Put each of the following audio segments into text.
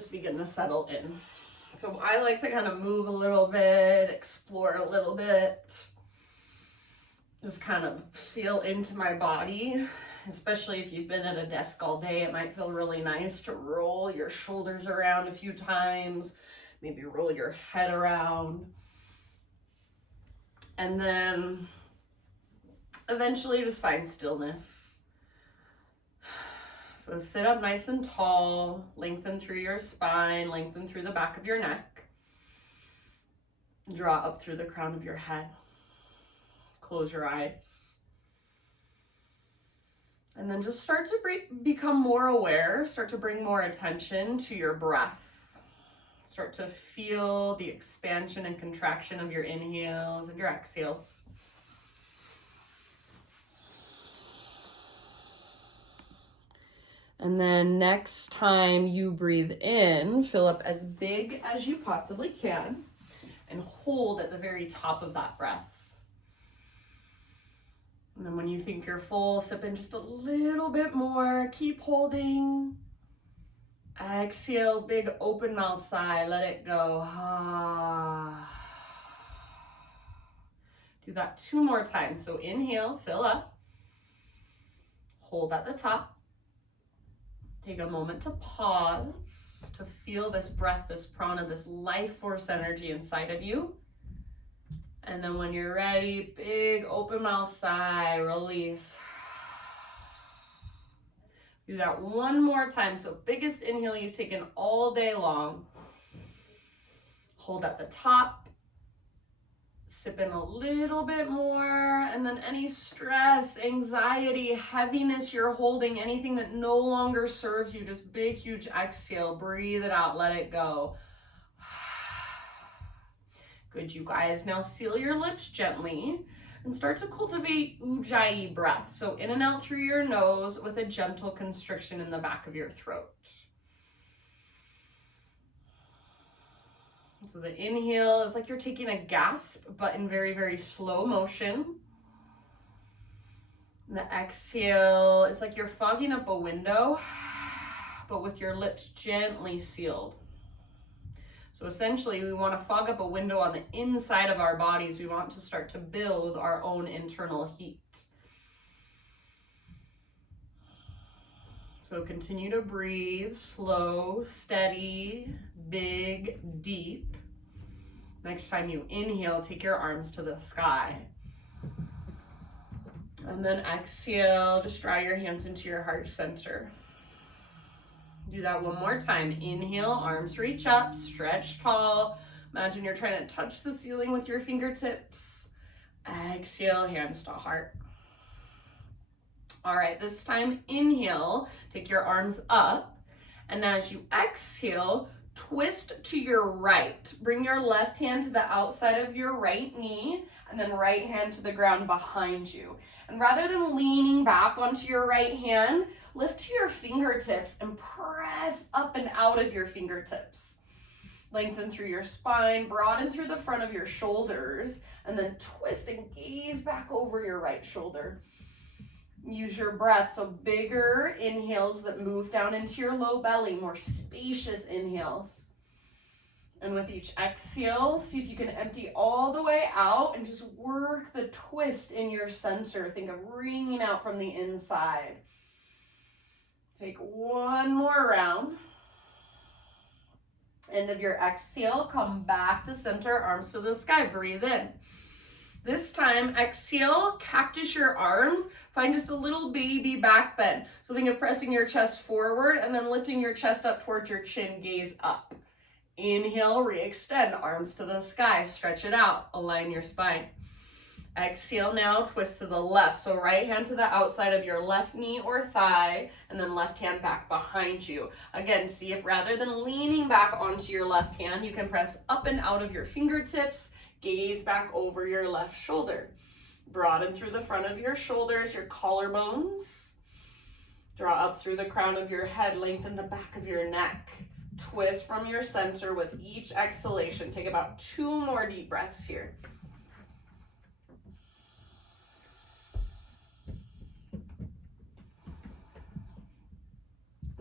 just begin to settle in. So I like to kind of move a little bit, explore a little bit, just kind of feel into my body. Especially if you've been at a desk all day, it might feel really nice to roll your shoulders around a few times, maybe roll your head around. And then eventually just find stillness. So sit up nice and tall, lengthen through your spine, lengthen through the back of your neck. Draw up through the crown of your head. Close your eyes. And then just start to become more aware, start to bring more attention to your breath. Start to feel the expansion and contraction of your inhales and your exhales. And then next time you breathe in, fill up as big as you possibly can and hold at the very top of that breath. And then when you think you're full, sip in just a little bit more. Keep holding. Exhale, big open mouth sigh. Let it go. Do that 2 more times. So inhale, fill up. Hold at the top. Take a moment to pause, to feel this breath, this prana, this life force energy inside of you. And then when you're ready, big open mouth sigh, release. Do that 1 more time. So biggest inhale you've taken all day long. Hold at the top. Sip in a little bit more. And then any stress, anxiety, heaviness you're holding, anything that no longer serves you, just big, huge exhale. Breathe it out. Let it go. Good, you guys. Now seal your lips gently and start to cultivate Ujjayi breath. So in and out through your nose with a gentle constriction in the back of your throat. So the inhale is like you're taking a gasp, but in very, very slow motion. And the exhale is like you're fogging up a window, but with your lips gently sealed. So essentially, we want to fog up a window on the inside of our bodies. We want to start to build our own internal heat. So continue to breathe, slow, steady, big, deep. Next time you inhale, take your arms to the sky. And then exhale, just draw your hands into your heart center. Do that 1 more time. Inhale, arms reach up, stretch tall. Imagine you're trying to touch the ceiling with your fingertips. Exhale, hands to heart. All right, this time inhale, take your arms up. And as you exhale, twist to your right. Bring your left hand to the outside of your right knee and then right hand to the ground behind you. And rather than leaning back onto your right hand, lift to your fingertips and press up and out of your fingertips. Lengthen through your spine, broaden through the front of your shoulders, and then twist and gaze back over your right shoulder. Use your breath, so bigger inhales that move down into your low belly, more spacious inhales. And with each exhale, see if you can empty all the way out and just work the twist in your center. Think of wringing out from the inside. Take 1 more round. End of your exhale, come back to center, arms to the sky, breathe in. This time, exhale, cactus your arms, find just a little baby back bend. So think of pressing your chest forward and then lifting your chest up towards your chin, gaze up. Inhale, re-extend, arms to the sky, stretch it out, align your spine. Exhale now, twist to the left. So right hand to the outside of your left knee or thigh, and then left hand back behind you. Again, see if rather than leaning back onto your left hand, you can press up and out of your fingertips, gaze back over your left shoulder. Broaden through the front of your shoulders, your collarbones. Draw up through the crown of your head, lengthen the back of your neck. Twist from your center with each exhalation. Take about 2 more deep breaths here.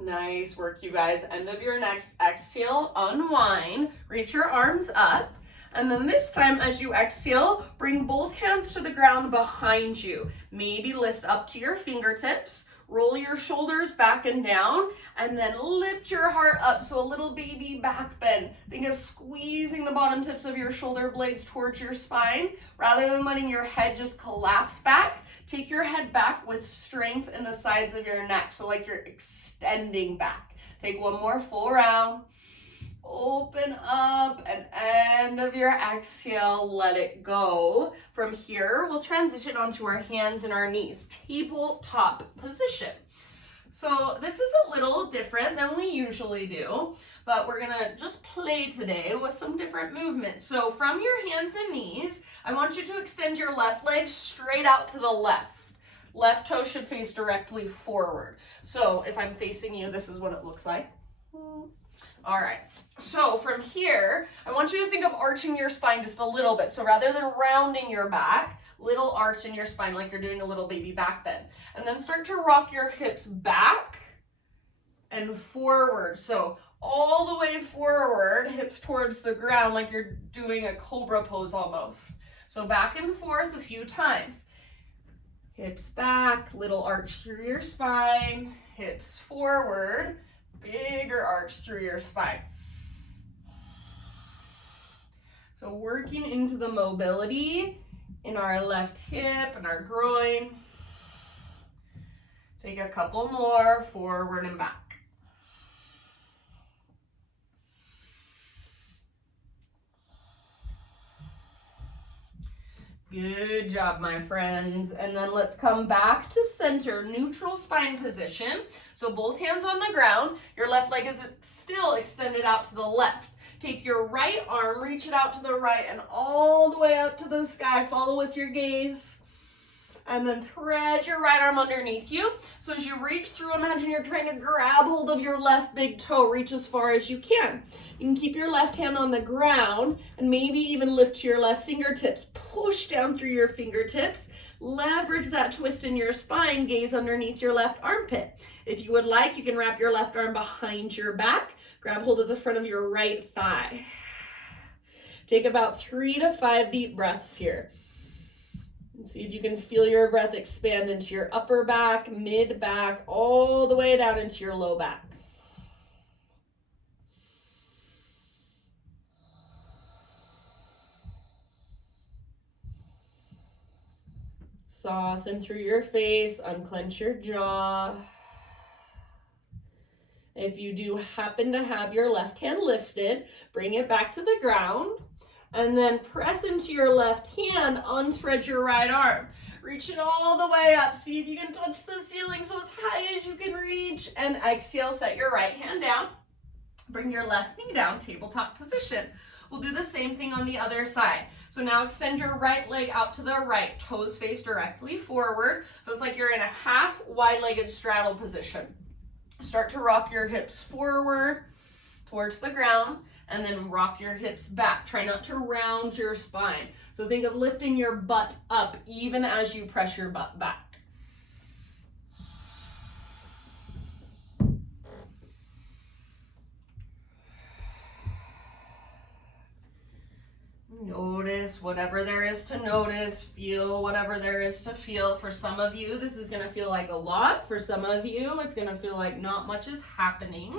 Nice work, you guys. End of your next exhale, unwind, reach your arms up. And then this time, as you exhale, bring both hands to the ground behind you. Maybe lift up to your fingertips, roll your shoulders back and down, and then lift your heart up. So a little baby back bend. Think of squeezing the bottom tips of your shoulder blades towards your spine. Rather than letting your head just collapse back, take your head back with strength in the sides of your neck. So like you're extending back. Take one more full round. Open up, and end of your exhale, let it go. From here, we'll transition onto our hands and our knees, tabletop position. So this is a little different than we usually do, but we're gonna just play today with some different movements. So from your hands and knees, I want you to extend your left leg straight out to the left. Left toe should face directly forward. So if I'm facing you, this is what it looks like. All right, so from here, I want you to think of arching your spine just a little bit. So rather than rounding your back, little arch in your spine like you're doing a little baby back bend. And then start to rock your hips back and forward. So all the way forward, hips towards the ground like you're doing a cobra pose almost. So back and forth a few times. Hips back, little arch through your spine, hips forward, bigger arch through your spine. So working into the mobility in our left hip and our groin. Take a couple more, forward and back. Good job, my friends. And then let's come back to center, neutral spine position. So both hands on the ground. Your left leg is still extended out to the left. Take your right arm, reach it out to the right and all the way up to the sky. Follow with your gaze. And then thread your right arm underneath you. So as you reach through, imagine you're trying to grab hold of your left big toe. Reach as far as you can. You can keep your left hand on the ground and maybe even lift your left fingertips. Push down through your fingertips. Leverage that twist in your spine. Gaze underneath your left armpit. If you would like, you can wrap your left arm behind your back. Grab hold of the front of your right thigh. Take about 3 to 5 deep breaths here. See if you can feel your breath expand into your upper back, mid back, all the way down into your low back. Soften through your face, unclench your jaw. If you do happen to have your left hand lifted, bring it back to the ground. And then press into your left hand, unthread your right arm. Reach it all the way up. See if you can touch the ceiling so as high as you can reach. And exhale, set your right hand down. Bring your left knee down, tabletop position. We'll do the same thing on the other side. So now extend your right leg out to the right, toes face directly forward. So it's like you're in a half wide-legged straddle position. Start to rock your hips forward towards the ground. And then rock your hips back. Try not to round your spine. So think of lifting your butt up even as you press your butt back. Notice whatever there is to notice. Feel whatever there is to feel. For some of you, this is going to feel like a lot. For some of you, it's going to feel like not much is happening.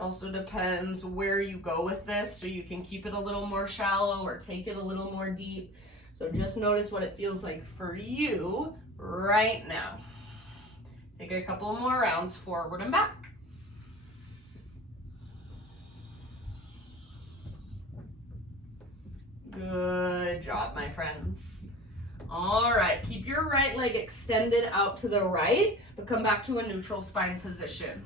Also depends where you go with this, so you can keep it a little more shallow or take it a little more deep. So just notice what it feels like for you right now. Take a couple more rounds forward and back. Good job, my friends. All right, keep your right leg extended out to the right, but come back to a neutral spine position.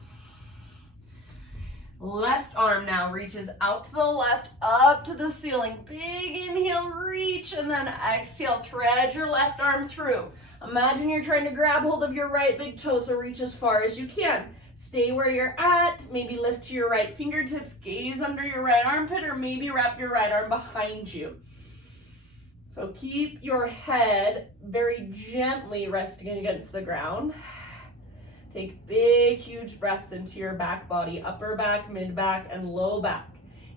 Left arm now reaches out to the left, up to the ceiling. Big inhale, reach, and then exhale, thread your left arm through. Imagine you're trying to grab hold of your right big toe, so reach as far as you can. Stay where you're at, maybe lift to your right fingertips, gaze under your right armpit, or maybe wrap your right arm behind you. So keep your head very gently resting against the ground. Take big, huge breaths into your back body, upper back, mid back, and low back.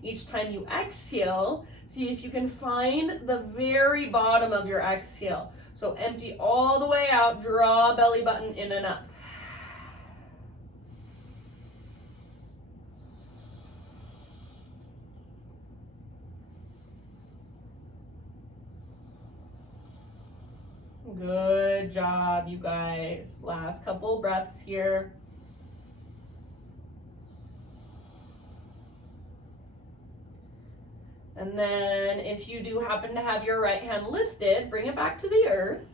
Each time you exhale, see if you can find the very bottom of your exhale. So empty all the way out, draw belly button in and up. Good job, you guys. Last couple breaths here. And then if you do happen to have your right hand lifted, bring it back to the earth.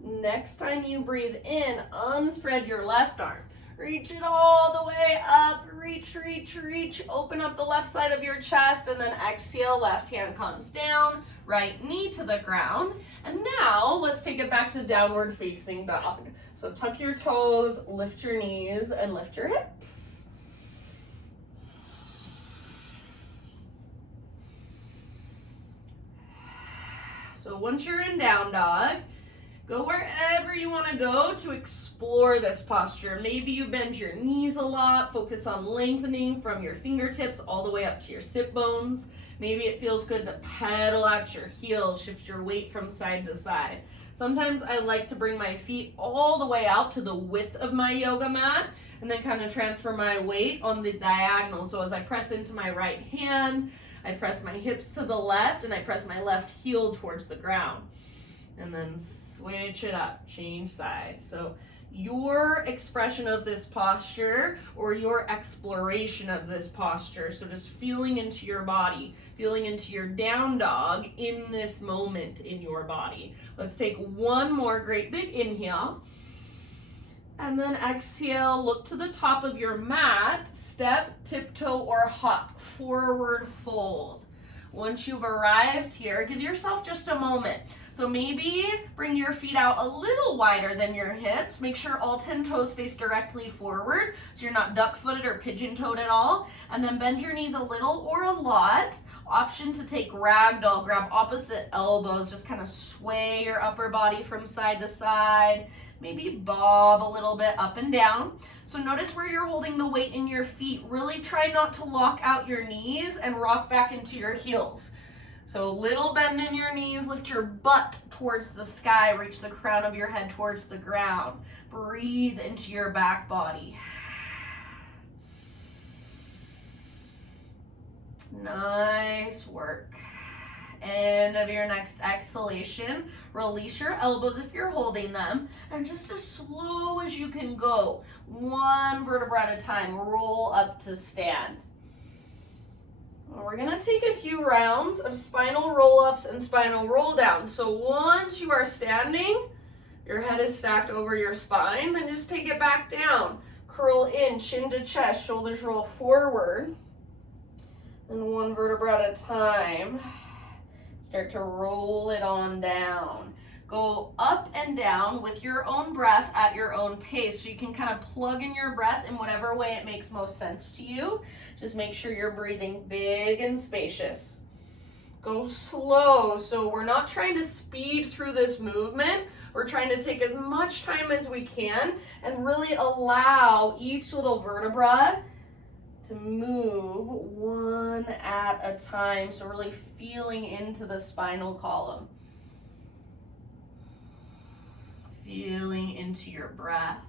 Next time you breathe in, unthread your left arm. Reach it all the way up. Reach, reach, reach. Open up the left side of your chest, and then exhale, left hand comes down, right knee to the ground. And now let's take it back to downward facing dog. So tuck your toes, lift your knees, and lift your hips. So once you're in down dog, go wherever you want to go to explore this posture. Maybe you bend your knees a lot, focus on lengthening from your fingertips all the way up to your sit bones. Maybe it feels good to pedal out your heels, shift your weight from side to side. Sometimes I like to bring my feet all the way out to the width of my yoga mat and then kind of transfer my weight on the diagonal. So as I press into my right hand, I press my hips to the left and I press my left heel towards the ground. And then switch it up, change sides. So your expression of this posture or your exploration of this posture. So just feeling into your body, feeling into your down dog in this moment in your body. Let's take one more great big inhale. And then exhale, look to the top of your mat, step, tiptoe, or hop, forward fold. Once you've arrived here, give yourself just a moment. So maybe bring your feet out a little wider than your hips. Make sure all 10 toes face directly forward so you're not duck-footed or pigeon-toed at all. And then bend your knees a little or a lot. Option to take ragdoll, grab opposite elbows, just kind of sway your upper body from side to side. Maybe bob a little bit up and down. So notice where you're holding the weight in your feet. Really try not to lock out your knees and rock back into your heels. So little bend in your knees, lift your butt towards the sky, reach the crown of your head towards the ground. Breathe into your back body. Nice work. End of your next exhalation, release your elbows if you're holding them, and just as slow as you can go, one vertebra at a time, roll up to stand. We're gonna take a few rounds of spinal roll-ups and spinal roll-downs. So once you are standing, your head is stacked over your spine, then just take it back down. Curl in, chin to chest, shoulders roll forward, and one vertebra at a time. Start to roll it on down. Go up and down with your own breath at your own pace. So you can kind of plug in your breath in whatever way it makes most sense to you. Just make sure you're breathing big and spacious. Go slow. So we're not trying to speed through this movement. We're trying to take as much time as we can and really allow each little vertebra to move one at a time. So really feeling into the spinal column. Feeling into your breath.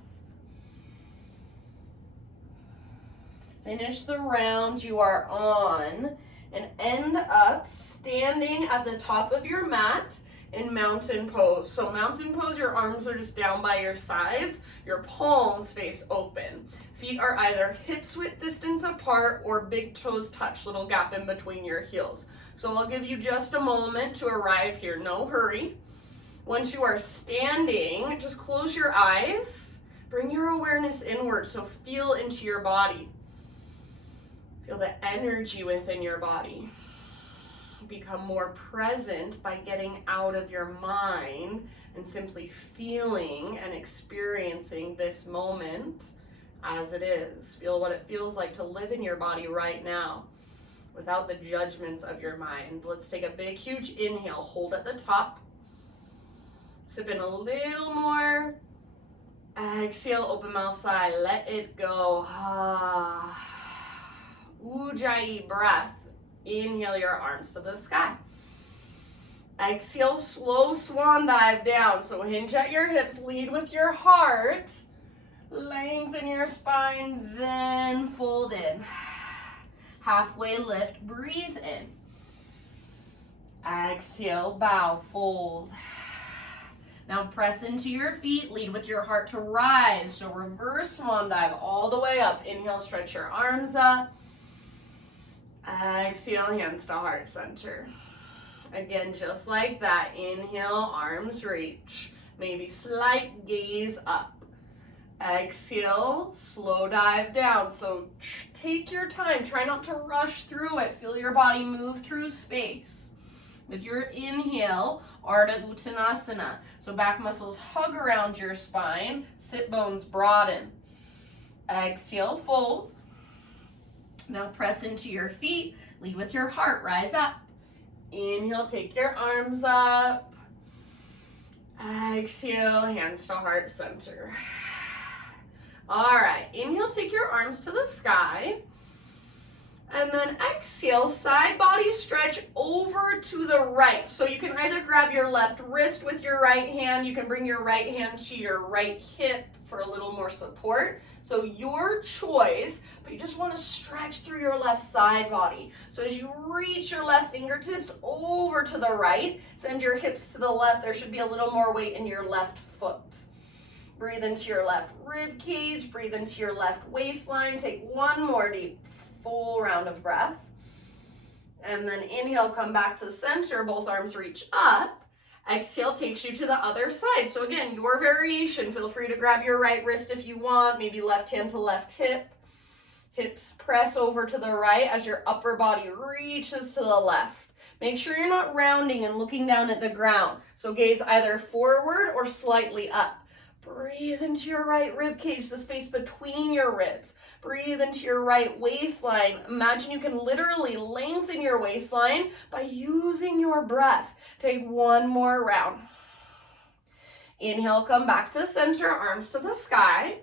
Finish the round you are on and end up standing at the top of your mat in mountain pose. So mountain pose, your arms are just down by your sides, your palms face open. Feet are either hips width distance apart or big toes touch, little gap in between your heels. So I'll give you just a moment to arrive here, no hurry. Once you are standing, just close your eyes, bring your awareness inward, so feel into your body. Feel the energy within your body. Become more present by getting out of your mind and simply feeling and experiencing this moment as it is. Feel what it feels like to live in your body right now without the judgments of your mind. Let's take a big, huge inhale. Hold at the top. Sip in a little more. Exhale, open mouth sigh, let it go. Ujjayi breath. Inhale your arms to the sky. Exhale, slow swan dive down. So hinge at your hips, lead with your heart. Lengthen your spine, then fold in. Halfway lift, breathe in. Exhale, bow, fold. Now press into your feet, lead with your heart to rise. So reverse swan dive all the way up. Inhale, stretch your arms up. Exhale, hands to heart center. Again, just like that. Inhale, arms reach. Maybe slight gaze up. Exhale, slow dive down. So take your time. Try not to rush through it. Feel your body move through space. With your inhale, Ardha Uttanasana. So back muscles hug around your spine. Sit bones broaden. Exhale, fold. Now press into your feet. Lead with your heart. Rise up. Inhale, take your arms up. Exhale, hands to heart center. All right, inhale, take your arms to the sky. And then exhale, side body stretch over to the right. So you can either grab your left wrist with your right hand. You can bring your right hand to your right hip for a little more support. So your choice, but you just want to stretch through your left side body. So as you reach your left fingertips over to the right, send your hips to the left. There should be a little more weight in your left foot. Breathe into your left rib cage. Breathe into your left waistline. Take one more deep, full round of breath. And then inhale, come back to center. Both arms reach up. Exhale takes you to the other side. So again, your variation. Feel free to grab your right wrist if you want. Maybe left hand to left hip. Hips press over to the right as your upper body reaches to the left. Make sure you're not rounding and looking down at the ground. So gaze either forward or slightly up. Breathe into your right rib cage, the space between your ribs. Breathe into your right waistline. Imagine you can literally lengthen your waistline by using your breath. Take one more round. Inhale, come back to center, arms to the sky.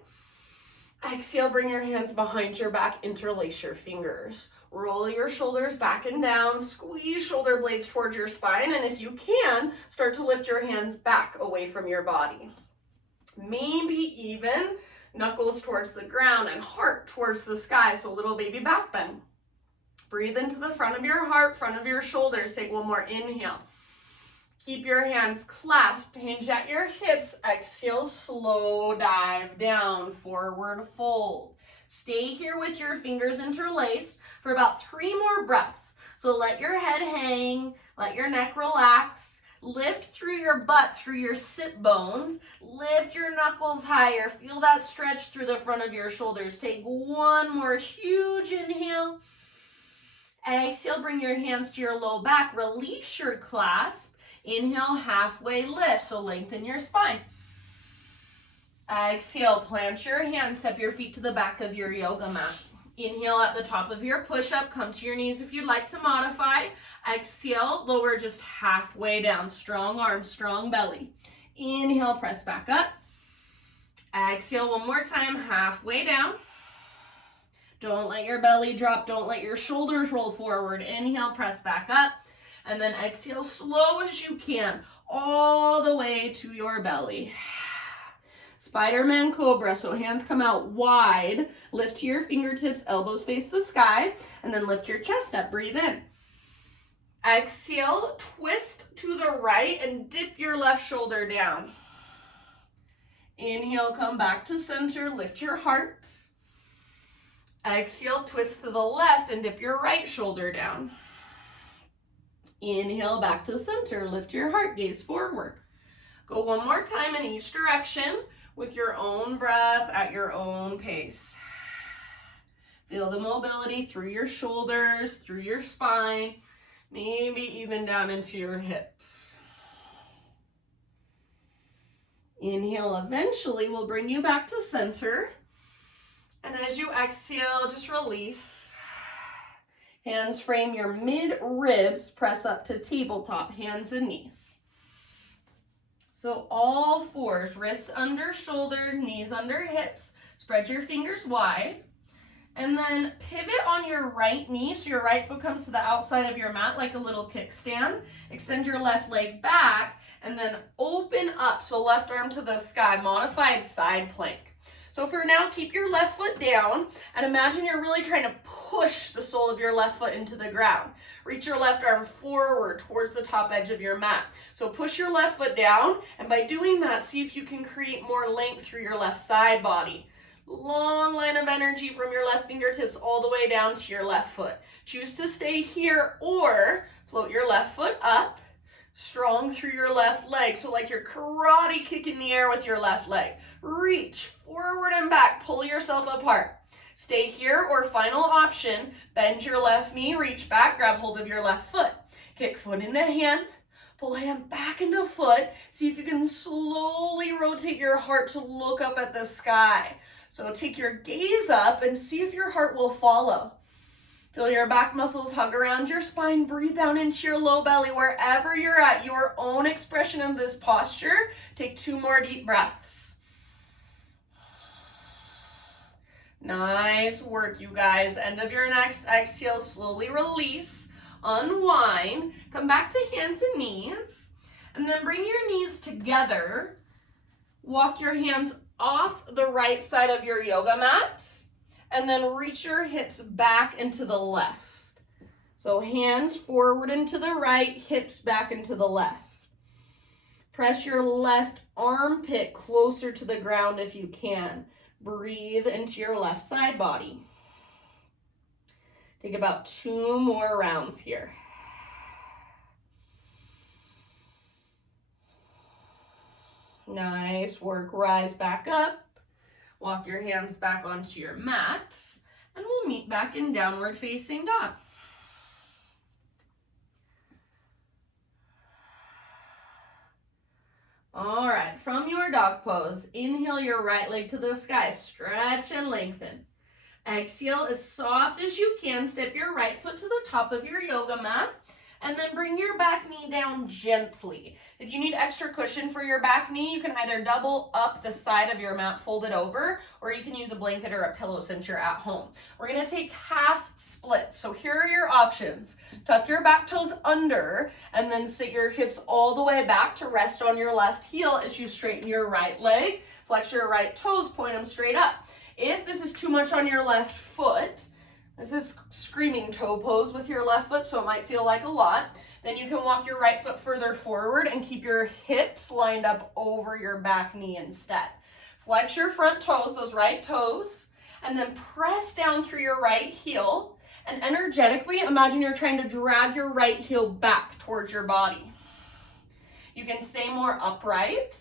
Exhale, bring your hands behind your back, interlace your fingers. Roll your shoulders back and down, squeeze shoulder blades towards your spine, and if you can, start to lift your hands back away from your body. Maybe even knuckles towards the ground and heart towards the sky, so little baby back bend. Breathe into the front of your heart, front of your shoulders. Take one more inhale. Keep your hands clasped, hinge at your hips. Exhale, slow dive down, forward fold. Stay here with your fingers interlaced for about 3 more breaths. So let your head hang, let your neck relax. Lift through your butt, through your sit bones. Lift your knuckles higher. Feel that stretch through the front of your shoulders. Take one more huge inhale. Exhale, bring your hands to your low back. Release your clasp. Inhale, halfway lift. So lengthen your spine. Exhale, plant your hands. Step your feet to the back of your yoga mat. Inhale at the top of your push-up. Come to your knees if you'd like to modify. Exhale, lower just halfway down. Strong arms, strong belly. Inhale, press back up. Exhale one more time, halfway down. Don't let your belly drop. Don't let your shoulders roll forward. Inhale, press back up. And then exhale slow as you can, all the way to your belly. Spider-Man Cobra, so hands come out wide. Lift to your fingertips, elbows face the sky, and then lift your chest up. Breathe in. Exhale, twist to the right and dip your left shoulder down. Inhale, come back to center, lift your heart. Exhale, twist to the left and dip your right shoulder down. Inhale, back to center, lift your heart, gaze forward. Go one more time in each direction with your own breath at your own pace. Feel the mobility through your shoulders, through your spine, maybe even down into your hips. Inhale eventually will bring you back to center. And as you exhale, just release. Hands frame your mid ribs, press up to tabletop, hands and knees. So all fours, wrists under shoulders, knees under hips. Spread your fingers wide. And then pivot on your right knee, so your right foot comes to the outside of your mat like a little kickstand. Extend your left leg back, and then open up, so left arm to the sky, modified side plank. So for now, keep your left foot down, and imagine you're really trying to push the sole of your left foot into the ground. Reach your left arm forward towards the top edge of your mat. So push your left foot down, and by doing that, see if you can create more length through your left side body. Long line of energy from your left fingertips all the way down to your left foot. Choose to stay here or float your left foot up, strong through your left leg. So like you're karate kick in the air with your left leg. Reach forward and back, pull yourself apart. Stay here or final option, bend your left knee, reach back, grab hold of your left foot. Kick foot into hand, pull hand back into foot. See if you can slowly rotate your heart to look up at the sky. So take your gaze up and see if your heart will follow. Feel your back muscles hug around your spine. Breathe down into your low belly. Wherever you're at, your own expression of this posture. Take 2 more deep breaths. Nice work, you guys. End of your next exhale. Slowly release. Unwind. Come back to hands and knees. And then bring your knees together. Walk your hands off the right side of your yoga mat, and then reach your hips back into the left. So hands forward and to the right, hips back into the left. Press your left armpit closer to the ground if you can. Breathe into your left side body. Take about 2 more rounds here. Nice work. Rise back up. Walk your hands back onto your mats, and we'll meet back in downward facing dog. All right, from your dog pose, inhale your right leg to the sky, stretch and lengthen. Exhale as soft as you can, step your right foot to the top of your yoga mat, and then bring your back knee down gently. If you need extra cushion for your back knee, you can either double up the side of your mat, fold it over, or you can use a blanket or a pillow since you're at home. We're gonna take half splits. So here are your options. Tuck your back toes under, and then sit your hips all the way back to rest on your left heel as you straighten your right leg. Flex your right toes, point them straight up. If this is too much on your left foot, this is screaming toe pose with your left foot, so it might feel like a lot. Then you can walk your right foot further forward and keep your hips lined up over your back knee instead. Flex your front toes, those right toes, and then press down through your right heel. And energetically, imagine you're trying to drag your right heel back towards your body. You can stay more upright.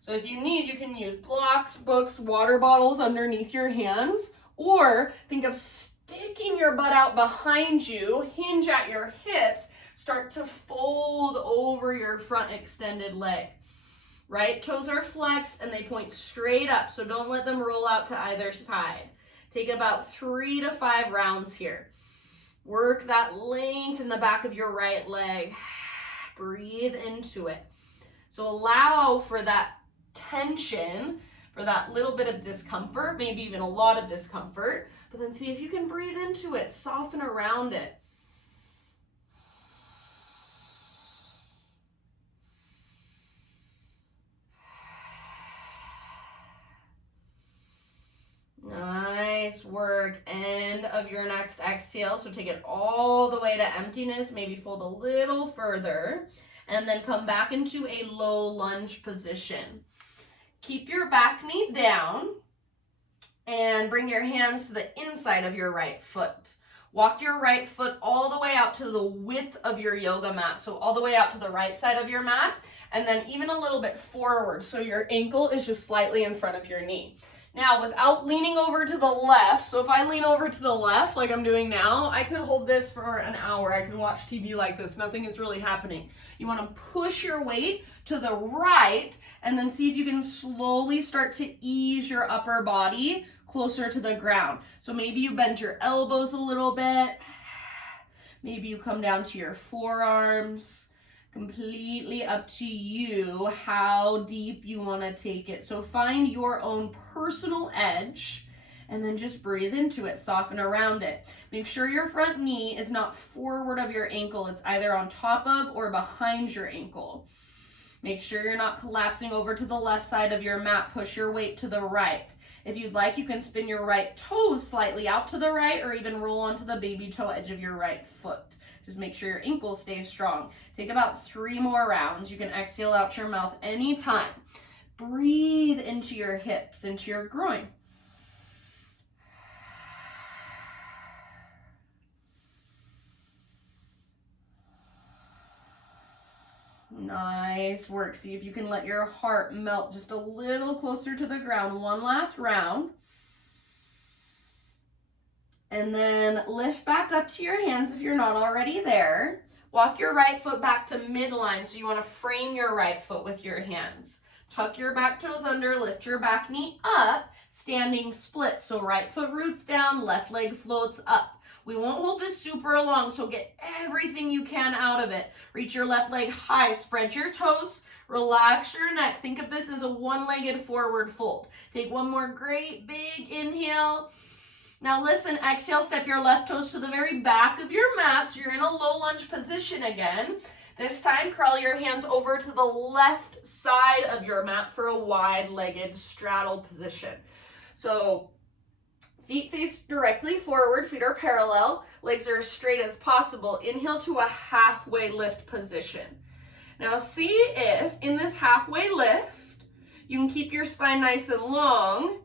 So if you need, you can use blocks, books, water bottles underneath your hands, or think of sticking your butt out behind you, hinge at your hips, start to fold over your front extended leg. Right toes are flexed and they point straight up, so don't let them roll out to either side. Take about 3 to 5 rounds here. Work that length in the back of your right leg. Breathe into it. So allow for that tension, for that little bit of discomfort, maybe even a lot of discomfort, but then see if you can breathe into it, soften around it. Nice work. End of your next exhale. So take it all the way to emptiness, maybe fold a little further, and then come back into a low lunge position. Keep your back knee down and bring your hands to the inside of your right foot. Walk your right foot all the way out to the width of your yoga mat. So all the way out to the right side of your mat, and then even a little bit forward. So your ankle is just slightly in front of your knee. Now, without leaning over to the left, so if I lean over to the left like I'm doing now, I could hold this for an hour. I could watch TV like this. Nothing is really happening. You want to push your weight to the right and then see if you can slowly start to ease your upper body closer to the ground. So maybe you bend your elbows a little bit. Maybe you come down to your forearms. Completely up to you how deep you want to take it. So find your own personal edge and then just breathe into it, soften around it. Make sure your front knee is not forward of your ankle. It's either on top of or behind your ankle. Make sure you're not collapsing over to the left side of your mat. Push your weight to the right. If you'd like, you can spin your right toes slightly out to the right or even roll onto the baby toe edge of your right foot. Just make sure your ankles stay strong. Take about 3 more rounds. You can exhale out your mouth anytime. Breathe into your hips, into your groin. Nice work. See if you can let your heart melt just a little closer to the ground. One last round. And then lift back up to your hands if you're not already there. Walk your right foot back to midline. So you want to frame your right foot with your hands. Tuck your back toes under, lift your back knee up, standing split. So right foot roots down, left leg floats up. We won't hold this super long, so get everything you can out of it. Reach your left leg high, spread your toes, relax your neck. Think of this as a one-legged forward fold. Take one more great big inhale. Now listen, exhale, step your left toes to the very back of your mat, so you're in a low lunge position again. This time, crawl your hands over to the left side of your mat for a wide-legged straddle position. So feet face directly forward, feet are parallel, legs are as straight as possible. Inhale to a halfway lift position. Now see if in this halfway lift, you can keep your spine nice and long,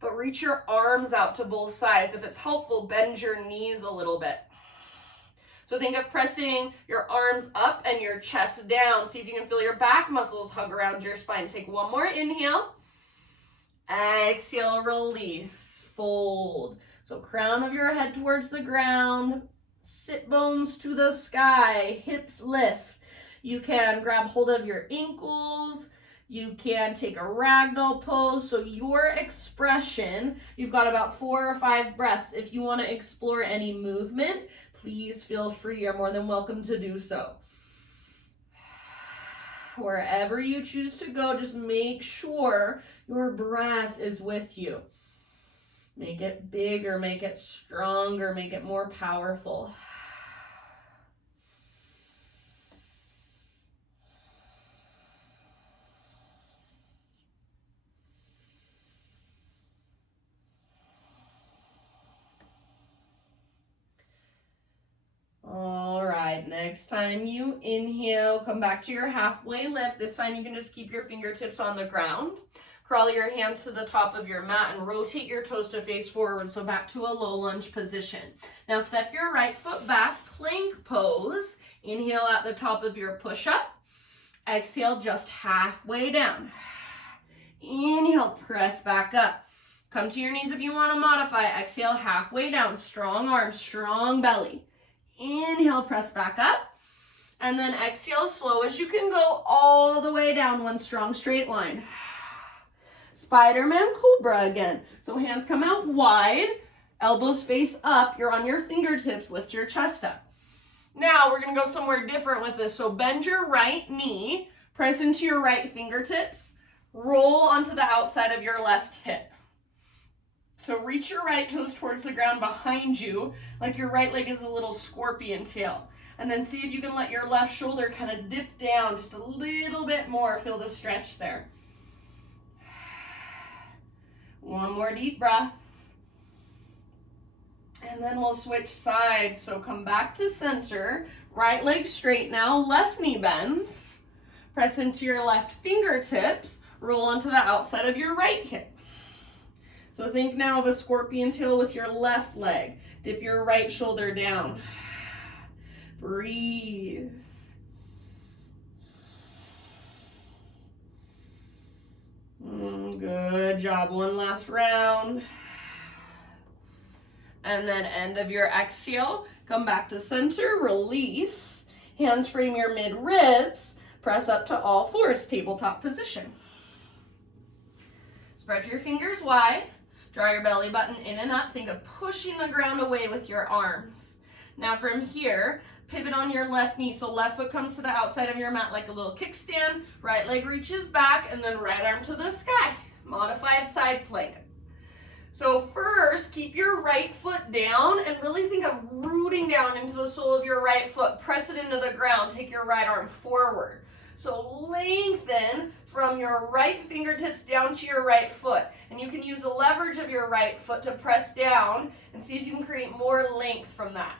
but reach your arms out to both sides. If it's helpful, bend your knees a little bit. So think of pressing your arms up and your chest down. See if you can feel your back muscles hug around your spine. Take one more inhale. Exhale, release, fold. So crown of your head towards the ground, sit bones to the sky, hips lift. You can grab hold of your ankles. You can take a ragdoll pose. So your expression, you've got about 4 or 5 breaths. If you want to explore any movement, please feel free. You're more than welcome to do so. Wherever you choose to go, just make sure your breath is with you. Make it bigger, make it stronger, make it more powerful. All right, next time you inhale, come back to your halfway lift. This time you can just keep your fingertips on the ground. Crawl your hands to the top of your mat and rotate your toes to face forward, so back to a low lunge position. Now step your right foot back, plank pose. Inhale at the top of your push-up. Exhale just halfway down. Inhale, press back up. Come to your knees if you want to modify. Exhale, halfway down. Strong arms, strong belly. Inhale, press back up. And then exhale, slow as you can go, all the way down, one strong straight line. Spider-Man Cobra again. So hands come out wide, elbows face up. You're on your fingertips. Lift your chest up. Now we're going to go somewhere different with this. So bend your right knee, press into your right fingertips, roll onto the outside of your left hip. So reach your right toes towards the ground behind you, like your right leg is a little scorpion tail. And then see if you can let your left shoulder kind of dip down just a little bit more. Feel the stretch there. One more deep breath. And then we'll switch sides. So come back to center. Right leg straight now. Left knee bends. Press into your left fingertips. Roll onto the outside of your right hip. So think now of a scorpion tail with your left leg. Dip your right shoulder down. Breathe. Good job. One last round. And then end of your exhale. Come back to center. Release. Hands frame your mid-ribs. Press up to all fours. Tabletop position. Spread your fingers wide. Draw your belly button in and up. Think of pushing the ground away with your arms. Now from here, pivot on your left knee. So left foot comes to the outside of your mat like a little kickstand. Right leg reaches back and then right arm to the sky. Modified side plank. So first, keep your right foot down and really think of rooting down into the sole of your right foot. Press it into the ground. Take your right arm forward. So lengthen from your right fingertips down to your right foot. And you can use the leverage of your right foot to press down and see if you can create more length from that.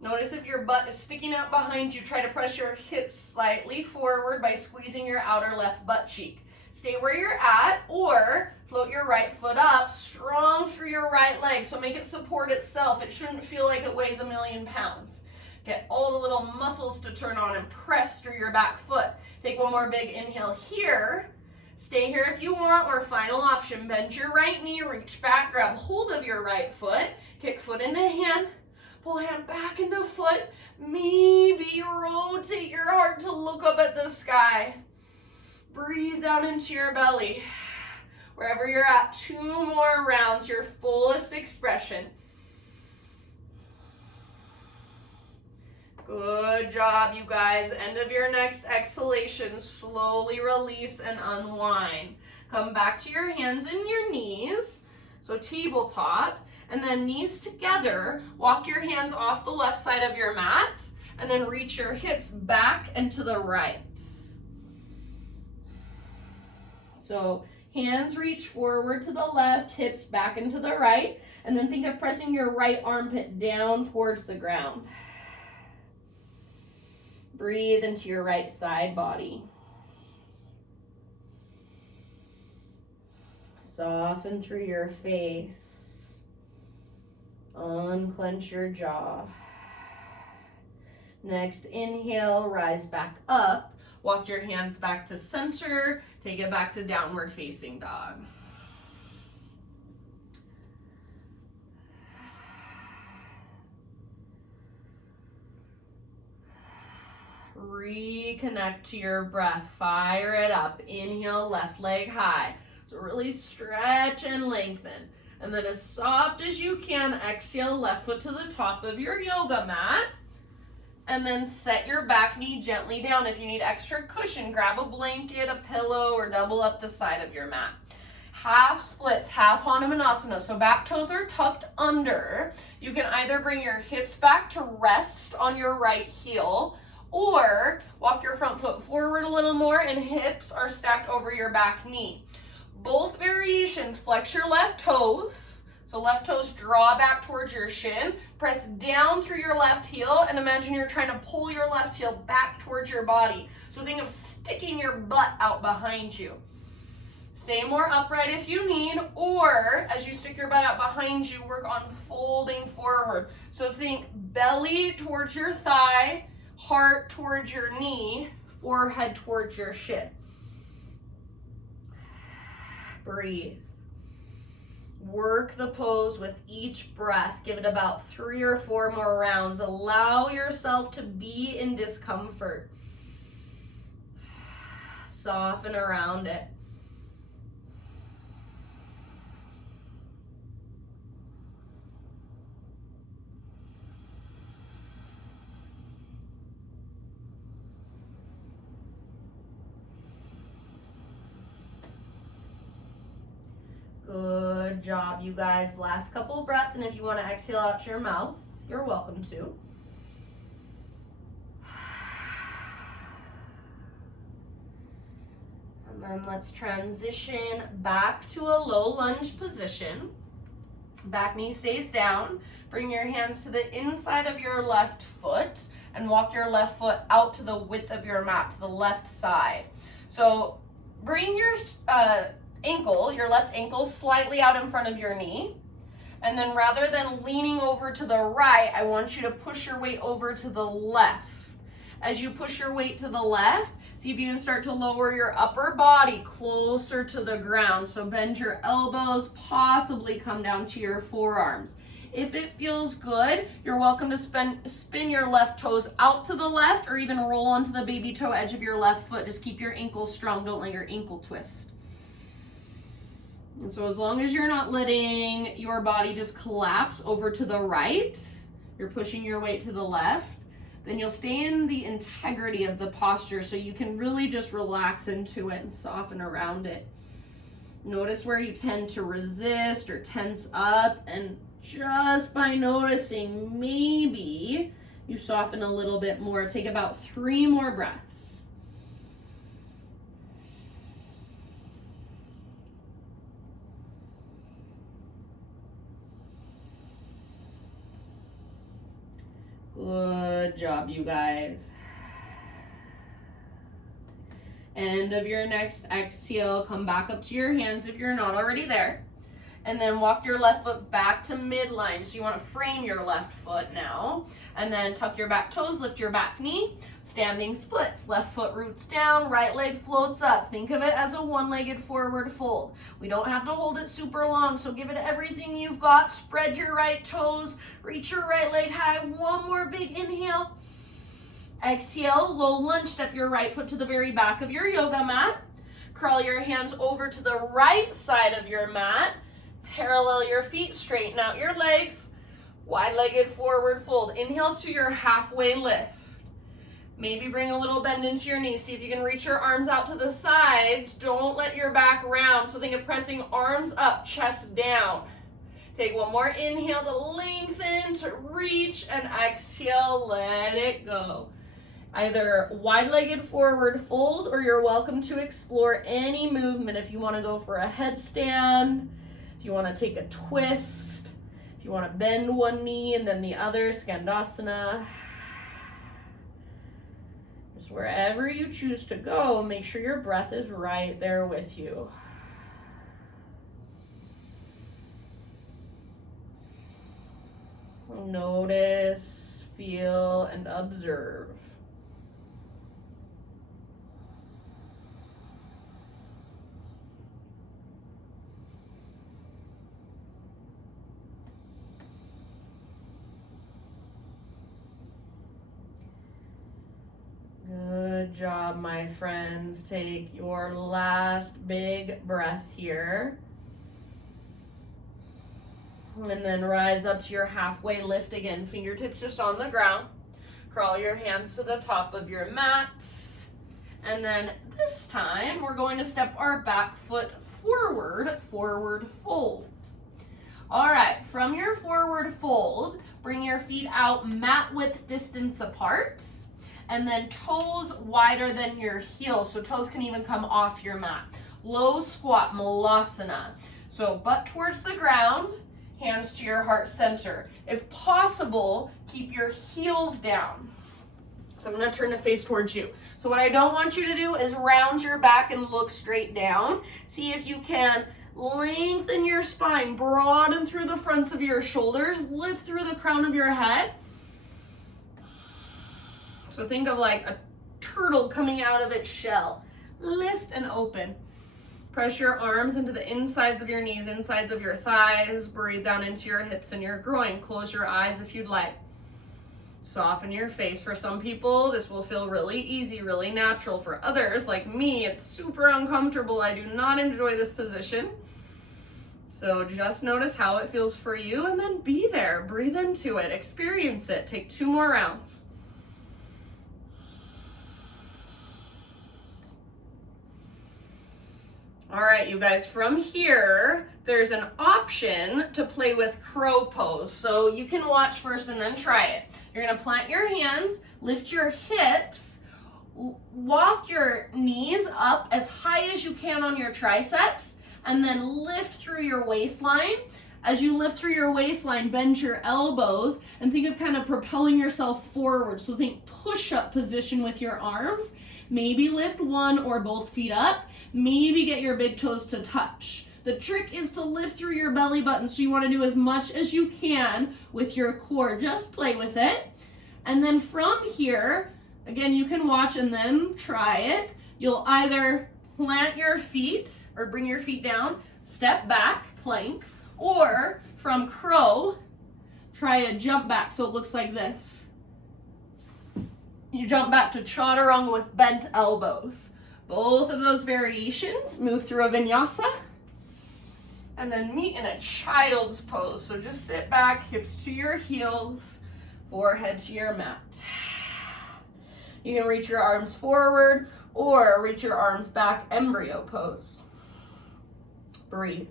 Notice if your butt is sticking out behind you, try to press your hips slightly forward by squeezing your outer left butt cheek. Stay where you're at or float your right foot up, strong through your right leg. So make it support itself. It shouldn't feel like it weighs 1,000,000 pounds. Get all the little muscles to turn on and press through your back foot. Take one more big inhale here. Stay here if you want, or final option, bend your right knee, reach back, grab hold of your right foot, kick foot into hand, pull hand back into foot, maybe rotate your heart to look up at the sky. Breathe down into your belly. Wherever you're at, 2 more rounds, your fullest expression. Good job, you guys. End of your next exhalation, slowly release and unwind. Come back to your hands and your knees, so tabletop, and then knees together. Walk your hands off the left side of your mat, and then reach your hips back and to the right. So hands reach forward to the left, hips back and to the right, and then think of pressing your right armpit down towards the ground. Breathe into your right side body. Soften through your face. Unclench your jaw. Next, inhale, rise back up. Walk your hands back to center. Take it back to downward facing dog. Reconnect to your breath. Fire it up. Inhale, left leg high. So really stretch and lengthen. And then as soft as you can, exhale, left foot to the top of your yoga mat. And then set your back knee gently down. If you need extra cushion, grab a blanket, a pillow, or double up the side of your mat. Half splits, half Hanumanasana. So back toes are tucked under. You can either bring your hips back to rest on your right heel, or walk your front foot forward a little more and hips are stacked over your back knee. Both variations, flex your left toes. So left toes draw back towards your shin, press down through your left heel, and imagine you're trying to pull your left heel back towards your body. So think of sticking your butt out behind you. Stay more upright if you need, or as you stick your butt out behind you, work on folding forward. So think belly towards your thigh, heart towards your knee, forehead towards your shin. Breathe. Work the pose with each breath. Give it about 3 or 4 more rounds. Allow yourself to be in discomfort. Soften around it. Good job, you guys. Last couple breaths, and if you want to exhale out your mouth, you're welcome to. And then let's transition back to a low lunge position. Back knee stays down. Bring your hands to the inside of your left foot and walk your left foot out to the width of your mat, to the left side. So bring your your left ankle slightly out in front of your knee. And then rather than leaning over to the right, I want you to push your weight over to the left. As you push your weight to the left, see if you can start to lower your upper body closer to the ground. So bend your elbows, possibly come down to your forearms. If it feels good, you're welcome to spin your left toes out to the left, or even roll onto the baby toe edge of your left foot. Just keep your ankles strong. Don't let your ankle twist. And so as long as you're not letting your body just collapse over to the right, you're pushing your weight to the left, then you'll stay in the integrity of the posture so you can really just relax into it and soften around it. Notice where you tend to resist or tense up, and just by noticing, maybe you soften a little bit more. Take about 3 more breaths. Good job, you guys. End of your next exhale, come back up to your hands if you're not already there. And then walk your left foot back to midline. So you want to frame your left foot now. And then tuck your back toes, lift your back knee. Standing splits. Left foot roots down, right leg floats up. Think of it as a one-legged forward fold. We don't have to hold it super long, so give it everything you've got. Spread your right toes, reach your right leg high. One more big inhale. Exhale, low lunge, step your right foot to the very back of your yoga mat. Crawl your hands over to the right side of your mat. Parallel your feet, straighten out your legs. Wide-legged forward fold. Inhale to your halfway lift. Maybe bring a little bend into your knees. See if you can reach your arms out to the sides. Don't let your back round. So think of pressing arms up, chest down. Take one more inhale to lengthen, to reach, and exhale, let it go. Either wide-legged forward fold, or you're welcome to explore any movement. If you want to go for a headstand, if you want to take a twist, if you want to bend one knee and then the other, Skandasana. Just wherever you choose to go, make sure your breath is right there with you. Notice, feel, and observe. Good job, my friends. Take your last big breath here. And then rise up to your halfway lift again. Fingertips just on the ground. Crawl your hands to the top of your mat. And then this time, we're going to step our back foot forward, forward fold. All right, from your forward fold, bring your feet out mat width distance apart. And then toes wider than your heels, so toes can even come off your mat. Low squat, malasana. So butt towards the ground, hands to your heart center. If possible, keep your heels down. So I'm gonna turn the face towards you. So what I don't want you to do is round your back and look straight down. See if you can lengthen your spine, broaden through the fronts of your shoulders, lift through the crown of your head. So think of like a turtle coming out of its shell. Lift and open. Press your arms into the insides of your knees, insides of your thighs. Breathe down into your hips and your groin. Close your eyes if you'd like. Soften your face. For some people, this will feel really easy, really natural. For others, like me, it's super uncomfortable. I do not enjoy this position. So just notice how it feels for you and then be there. Breathe into it. Experience it. Take 2 more rounds. All right, you guys, from here, there's an option to play with crow pose. So you can watch first and then try it. You're gonna plant your hands, lift your hips, walk your knees up as high as you can on your triceps, and then lift through your waistline. As you lift through your waistline, bend your elbows and think of kind of propelling yourself forward. So think push-up position with your arms. Maybe lift one or both feet up. Maybe get your big toes to touch. The trick is to lift through your belly button, so you want to do as much as you can with your core. Just play with it. And then from here, again, you can watch and then try it. You'll either plant your feet or bring your feet down, step back, plank, or from crow, try a jump back so it looks like this. You jump back to chaturanga with bent elbows. Both of those variations, move through a vinyasa. And then meet in a child's pose. So just sit back, hips to your heels, forehead to your mat. You can reach your arms forward or reach your arms back, embryo pose. Breathe.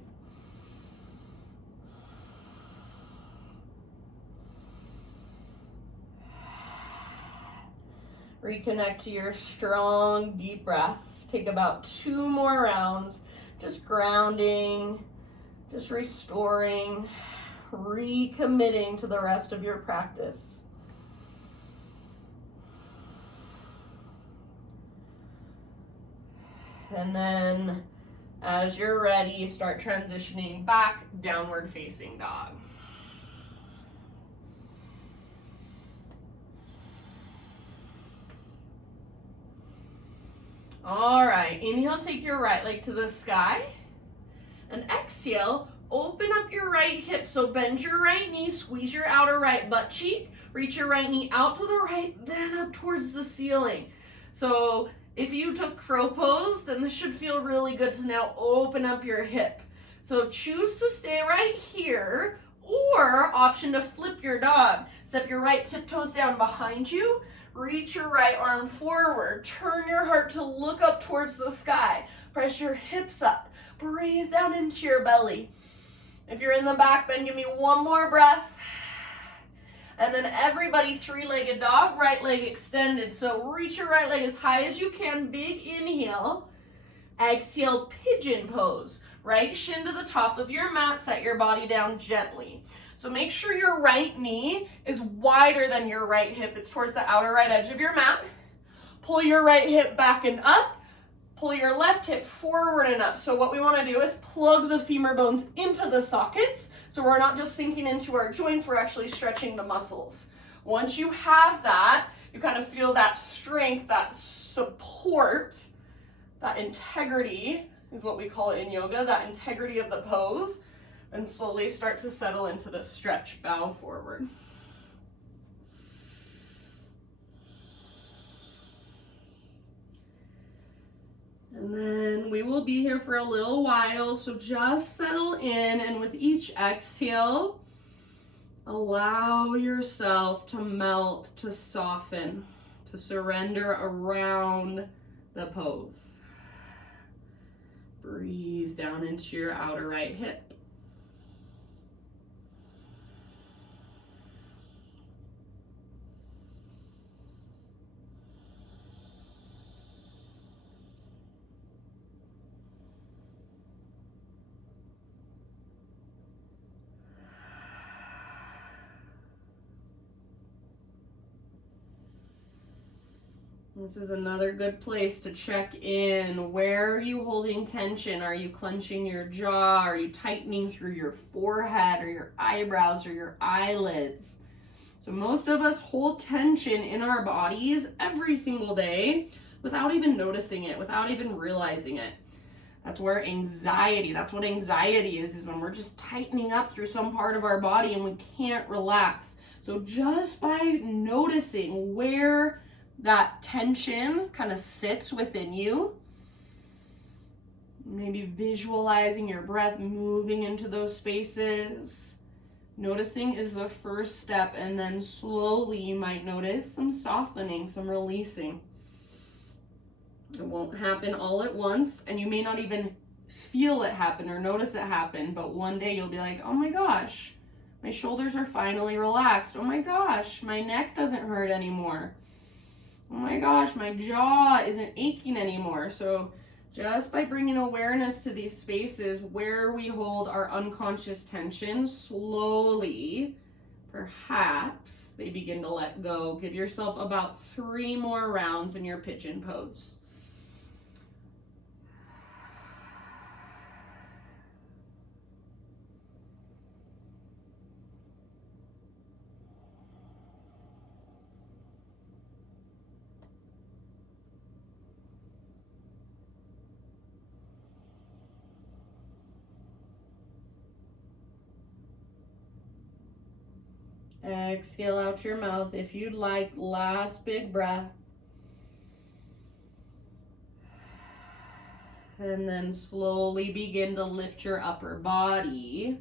Reconnect to your strong, deep breaths. Take about 2 more rounds, just grounding, just restoring, recommitting to the rest of your practice. And then, as you're ready, start transitioning back, downward facing dog. All right, inhale, take your right leg to the sky. And exhale, open up your right hip. So bend your right knee, squeeze your outer right butt cheek, reach your right knee out to the right, then up towards the ceiling. So if you took crow pose, then this should feel really good to now open up your hip. So choose to stay right here, or option to flip your dog. Step your right tiptoes down behind you, reach your right arm forward, turn your heart to look up towards the sky, press your hips up, breathe down into your belly. If you're in the back bend, give me 1 more breath. And then everybody 3-legged dog, right leg extended. So reach your right leg as high as you can, big inhale. Exhale, pigeon pose. Right shin to the top of your mat, set your body down gently. So make sure your right knee is wider than your right hip. It's towards the outer right edge of your mat. Pull your right hip back and up. Pull your left hip forward and up. So what we want to do is plug the femur bones into the sockets. So we're not just sinking into our joints, we're actually stretching the muscles. Once you have that, you kind of feel that strength, that support, that integrity is what we call it in yoga, that integrity of the pose, and slowly start to settle into the stretch, bow forward. And then we will be here for a little while, so just settle in, and with each exhale, allow yourself to melt, to soften, to surrender around the pose. Breathe down into your outer right hip. This is another good place to check in. Where are you holding tension? Are you clenching your jaw? Are you tightening through your forehead or your eyebrows or your eyelids? So most of us hold tension in our bodies every single day without even noticing it, without even realizing it. That's what anxiety is when we're just tightening up through some part of our body and we can't relax. So just by noticing where that tension kind of sits within you, maybe visualizing your breath moving into those spaces, noticing is the first step, and then slowly you might notice some softening, some releasing. It won't happen all at once, and you may not even feel it happen or notice it happen, but one day you'll be like, oh my gosh, my shoulders are finally relaxed. Oh my gosh, my neck doesn't hurt anymore. Oh my gosh, my jaw isn't aching anymore. So just by bringing awareness to these spaces where we hold our unconscious tension, slowly, perhaps they begin to let go. Give yourself about 3 more rounds in your pigeon pose. Exhale out your mouth if you'd like. Last big breath. And then slowly begin to lift your upper body.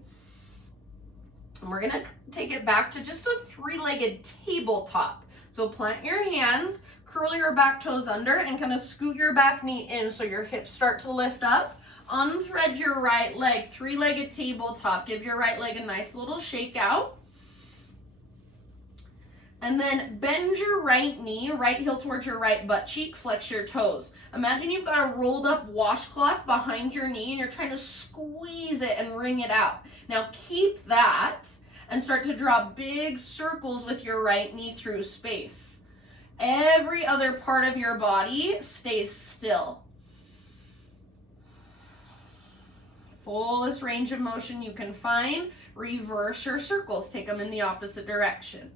And we're gonna take it back to just a three-legged tabletop. So plant your hands, curl your back toes under, and kind of scoot your back knee in so your hips start to lift up. Unthread your right leg, three-legged tabletop. Give your right leg a nice little shake out. And then bend your right knee, right heel towards your right butt cheek, flex your toes. Imagine you've got a rolled up washcloth behind your knee and you're trying to squeeze it and wring it out. Now keep that and start to draw big circles with your right knee through space. Every other part of your body stays still. Fullest range of motion you can find. Reverse your circles, take them in the opposite direction.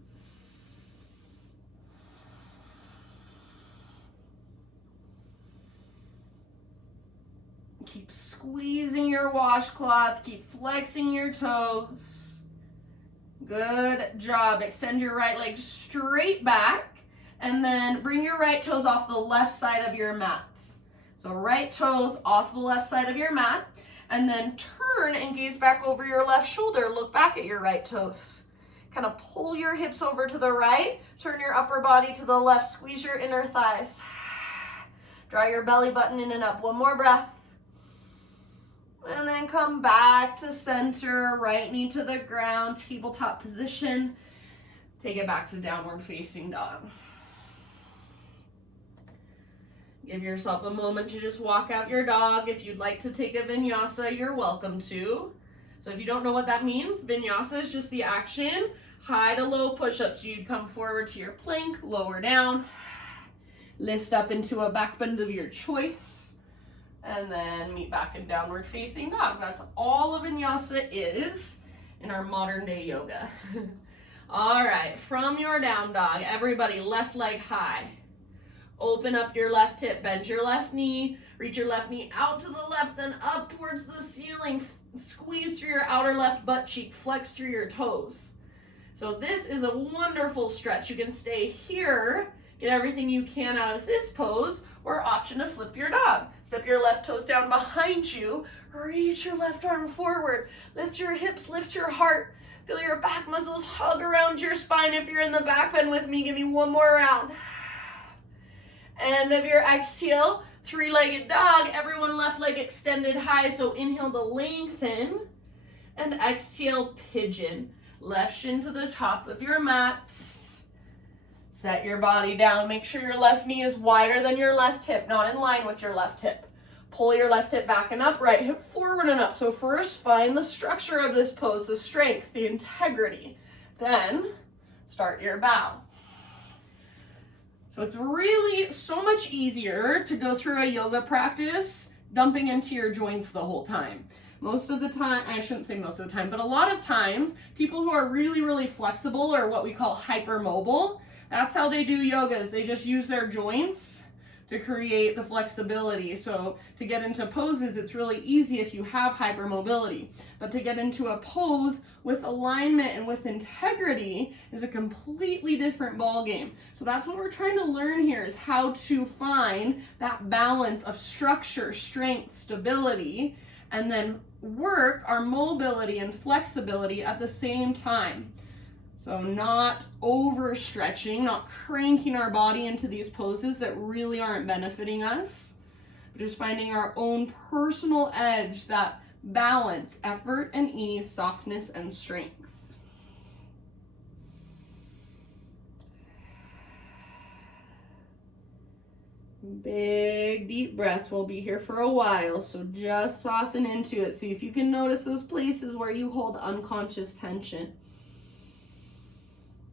Keep squeezing your washcloth, keep flexing your toes. Good job. Extend your right leg straight back and then bring your right toes off the left side of your mat. So right toes off the left side of your mat and then turn and gaze back over your left shoulder. Look back at your right toes. Kind of pull your hips over to the right, turn your upper body to the left, squeeze your inner thighs. Draw your belly button in and up. One more breath. And then come back to center, right knee to the ground, tabletop position. Take it back to downward facing dog. Give yourself a moment to just walk out your dog. If you'd like to take a vinyasa, you're welcome to. So if you don't know what that means, vinyasa is just the action. High to low push-ups. You'd come forward to your plank, lower down, lift up into a back bend of your choice. And then meet back in downward facing dog. That's all a vinyasa is in our modern day yoga. All right, from your down dog, everybody left leg high. Open up your left hip, bend your left knee, reach your left knee out to the left, then up towards the ceiling. Squeeze through your outer left butt cheek, flex through your toes. So this is a wonderful stretch. You can stay here, get everything you can out of this pose, or option to flip your dog. Step your left toes down behind you, reach your left arm forward, lift your hips, lift your heart, feel your back muscles hug around your spine. If you're in the back bend with me, give me one more round. End of your exhale, three-legged dog, everyone left leg extended high, so inhale to lengthen, and exhale, pigeon. Left shin to the top of your mat. Set your body down. Make sure your left knee is wider than your left hip, not in line with your left hip. Pull your left hip back and up, right hip forward and up. So first, find the structure of this pose, the strength, the integrity. Then, start your bow. So it's really so much easier to go through a yoga practice dumping into your joints the whole time. Most of the time, I shouldn't say most of the time, but a lot of times, people who are really, really flexible or what we call hypermobile, that's how they do yoga, is they just use their joints to create the flexibility. So to get into poses, it's really easy if you have hypermobility. But to get into a pose with alignment and with integrity is a completely different ballgame. So that's what we're trying to learn here, is how to find that balance of structure, strength, stability, and then work our mobility and flexibility at the same time. So not overstretching, not cranking our body into these poses that really aren't benefiting us, but just finding our own personal edge, that balance, effort and ease, softness and strength. Big deep breaths. We'll be here for a while, so just soften into it. See if you can notice those places where you hold unconscious tension.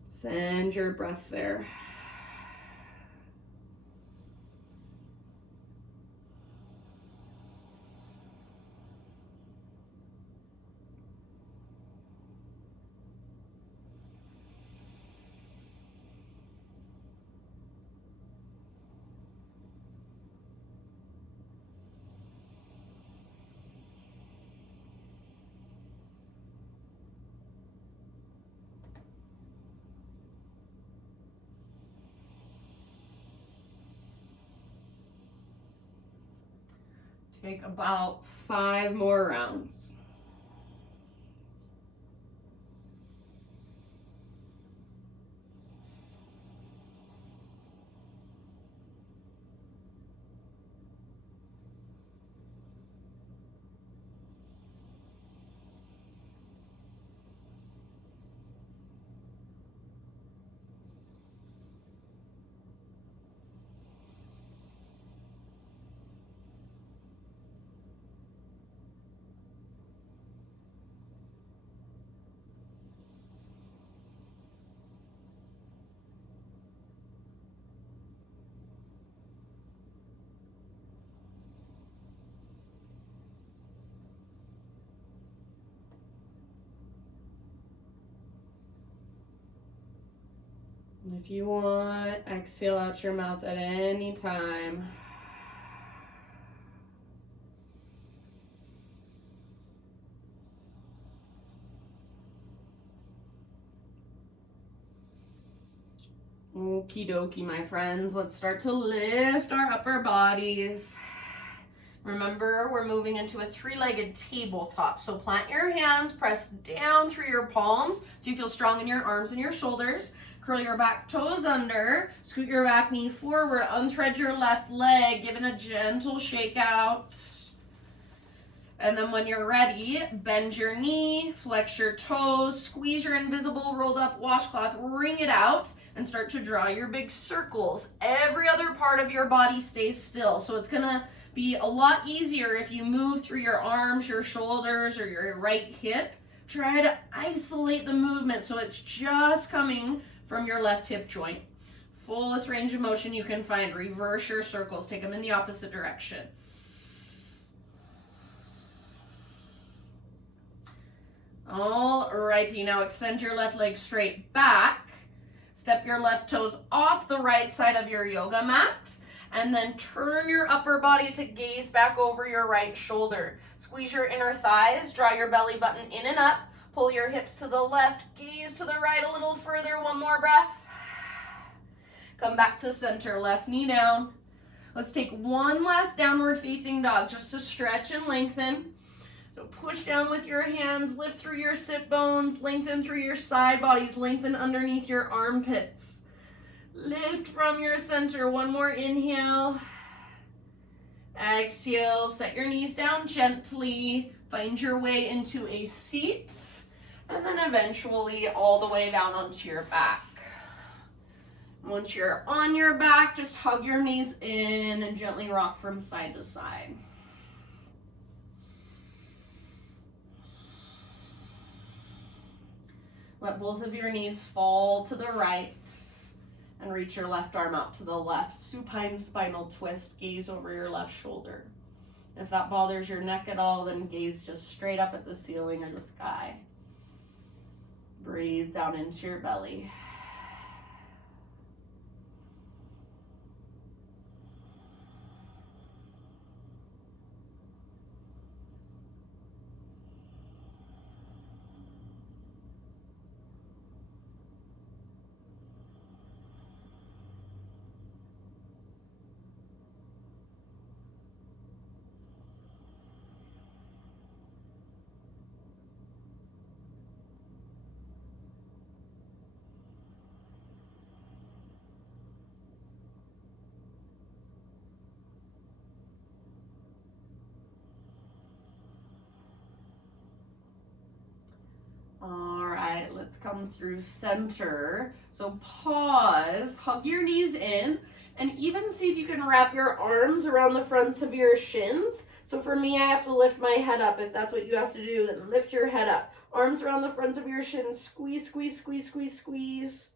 Send your breath there. Take about 5 more rounds. And if you want, exhale out your mouth at any time. Okie dokie, my friends. Let's start to lift our upper bodies. Remember, we're moving into a 3-legged tabletop. So plant your hands, press down through your palms so you feel strong in your arms and your shoulders. Curl your back toes under, scoot your back knee forward, unthread your left leg, give it a gentle shake out. And then when you're ready, bend your knee, flex your toes, squeeze your invisible rolled up washcloth, wring it out, and start to draw your big circles. Every other part of your body stays still. So it's gonna be a lot easier if you move through your arms, your shoulders, or your right hip. Try to isolate the movement so it's just coming from your left hip joint. Fullest range of motion you can find. Reverse your circles, take them in the opposite direction. Alrighty, now extend your left leg straight back. Step your left toes off the right side of your yoga mat. And then turn your upper body to gaze back over your right shoulder. Squeeze your inner thighs, draw your belly button in and up. Pull your hips to the left, gaze to the right a little further. One more breath. Come back to center, left knee down. Let's take one last downward facing dog just to stretch and lengthen. So push down with your hands, lift through your sit bones, lengthen through your side bodies, lengthen underneath your armpits. Lift from your center, one more inhale. Exhale, set your knees down gently, find your way into a seat, and then eventually all the way down onto your back. Once you're on your back, just hug your knees in and gently rock from side to side. Let both of your knees fall to the right and reach your left arm out to the left. Supine spinal twist, gaze over your left shoulder. If that bothers your neck at all, then gaze just straight up at the ceiling or the sky. Breathe down into your belly. All right, let's come through center. So pause, hug your knees in, and even see if you can wrap your arms around the fronts of your shins. So for me, I have to lift my head up. If that's what you have to do, then lift your head up. Arms around the fronts of your shins, squeeze, squeeze, squeeze, squeeze, squeeze.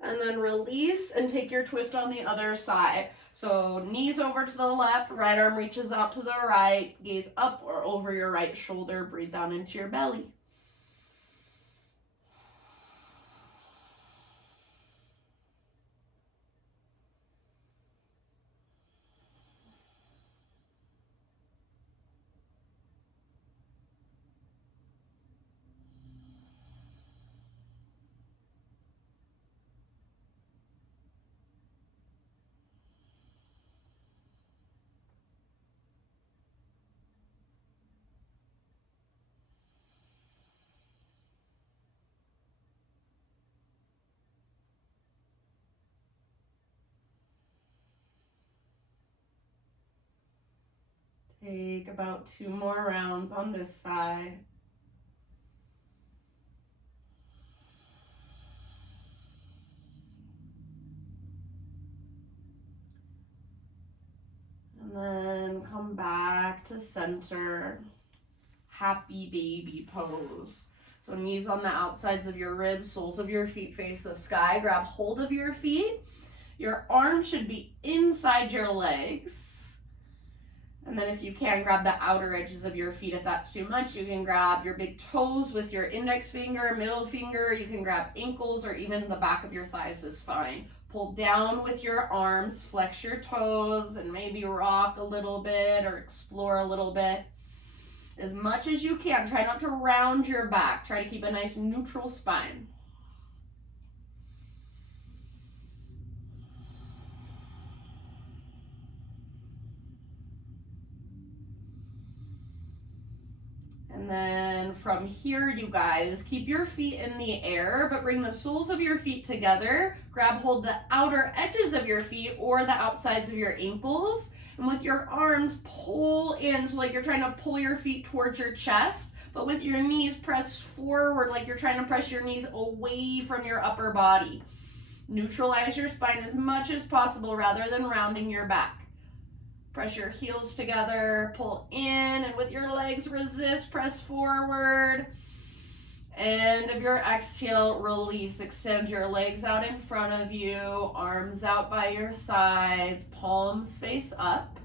And then release and take your twist on the other side. So knees over to the left, right arm reaches out to the right, gaze up or over your right shoulder, breathe down into your belly. Take about 2 more rounds on this side. And then come back to center. Happy baby pose. So knees on the outsides of your ribs, soles of your feet face the sky. Grab hold of your feet. Your arms should be inside your legs. And then if you can, grab the outer edges of your feet. If that's too much, you can grab your big toes with your index finger, middle finger. You can grab ankles or even the back of your thighs is fine. Pull down with your arms, flex your toes, and maybe rock a little bit or explore a little bit. As much as you can. Try not to round your back. Try to keep a nice neutral spine. And then from here, you guys, keep your feet in the air, but bring the soles of your feet together. Grab hold the outer edges of your feet or the outsides of your ankles. And with your arms, pull in, so like you're trying to pull your feet towards your chest, but with your knees, press forward like you're trying to press your knees away from your upper body. Neutralize your spine as much as possible rather than rounding your back. Press your heels together, pull in, and with your legs, resist, press forward. End of your exhale, release. Extend your legs out in front of you, arms out by your sides, palms face up.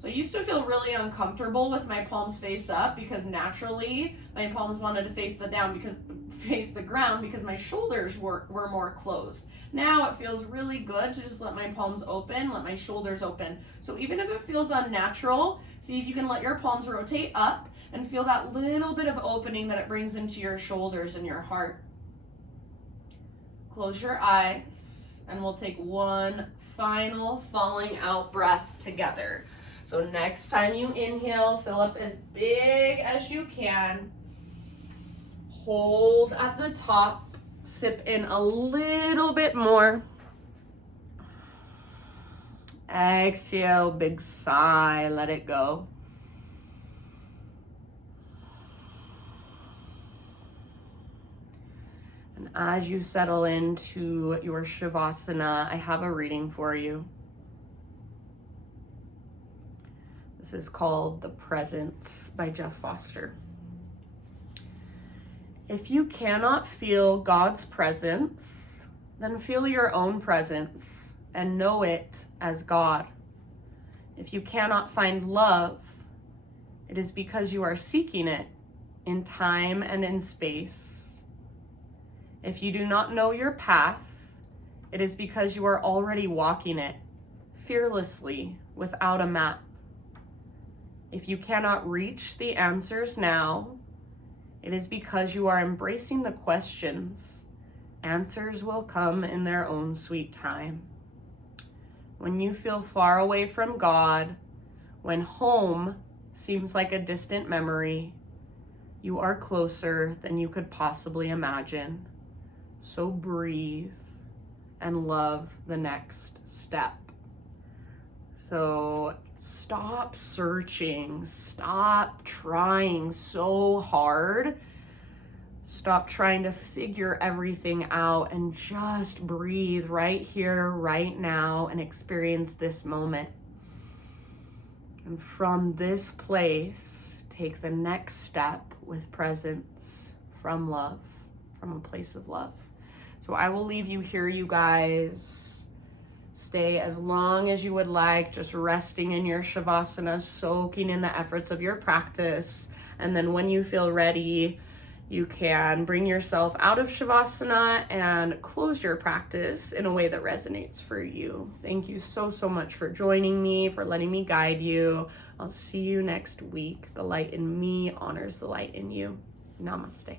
So I used to feel really uncomfortable with my palms face up because naturally my palms wanted to face the ground because my shoulders were more closed. Now it feels really good to just let my palms open, let my shoulders open. So even if it feels unnatural, see if you can let your palms rotate up and feel that little bit of opening that it brings into your shoulders and your heart. Close your eyes and we'll take one final falling out breath together. So next time you inhale, fill up as big as you can. Hold at the top, sip in a little bit more. Exhale, big sigh, let it go. And as you settle into your Shavasana, I have a reading for you. This is called The Presence by Jeff Foster. If you cannot feel God's presence, then feel your own presence and know it as God. If you cannot find love, it is because you are seeking it in time and in space. If you do not know your path, it is because you are already walking it fearlessly without a map. If you cannot reach the answers now, it is because you are embracing the questions. Answers will come in their own sweet time. When you feel far away from God, when home seems like a distant memory, you are closer than you could possibly imagine. So breathe and love the next step. So stop searching, stop trying so hard, stop trying to figure everything out and just breathe right here, right now, and experience this moment. And from this place, take the next step with presence from love, from a place of love. So I will leave you here, you guys. Stay as long as you would like, just resting in your Shavasana, soaking in the efforts of your practice. And then when you feel ready, you can bring yourself out of Shavasana and close your practice in a way that resonates for you. Thank you so, so much for joining me, for letting me guide you. I'll see you next week. The light in me honors the light in you. Namaste.